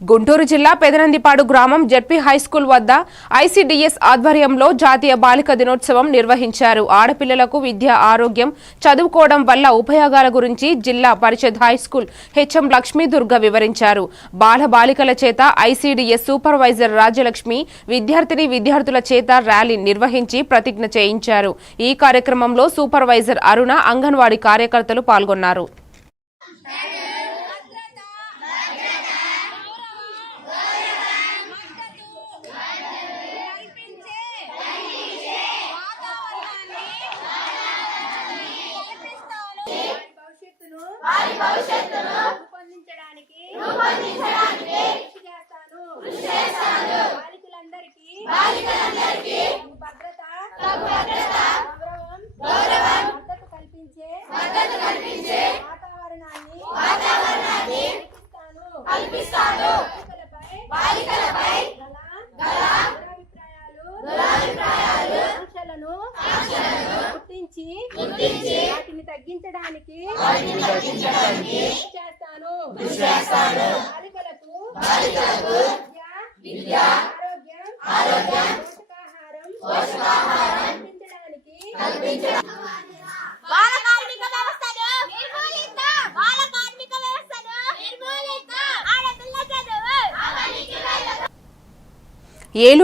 గుంటూరు జిల్లా పెదనందిపాడు గ్రామం ZP high school వద్ద ఐసీడీఎస్ ఆధ్వర్యంలో జాతీయ బాలిక దినోత్సవం నిర్వహించారు. ఆడపిల్లలకు విద్య ఆరోగ్యం చదువుకోవడం వల్ల ఉపయోగాల గురించి జిల్లా పరిషత్ హైస్కూల్ హెచ్ఎం లక్ష్మీ దుర్గ వివరించారు. బాల బాలికల చేత ఐసీడీఎస్ సూపర్వైజర్ రాజ్యలక్ష్మి విద్యార్థిని విద్యార్థుల చేత ర్యాలీ నిర్వహించి ప్రతిజ్ఞ చేయించారు. ఈ కార్యక్రమంలో సూపర్వైజర్ అరుణ అంగన్వాడీ కార్యకర్తలు పాల్గొన్నారు. వారి భవిష్యత్తును రూపొందించడానికి కృషి చేస్తాను. బాలికలందరికీ భద్రత గౌరవం మద్దతు కల్పించే వాతావరణాన్ని కల్పిస్తాను. బాలికలపై గల దురభిప్రాయాలు ఆంక్షలను గుర్తించి వాటిని తగ్గించడానికి కృషి చేస్తాను. బాలికలకు విద్య ఆరోగ్యం పోషకాహారం కల్పించడానికి బాల కార్మిక వ్యవస్థను నిర్మూలిద్దాం బాల కార్మిక వ్యవస్థను నిర్మూలిద్దాం ఆడపిల్ల చదువు ఏలూరు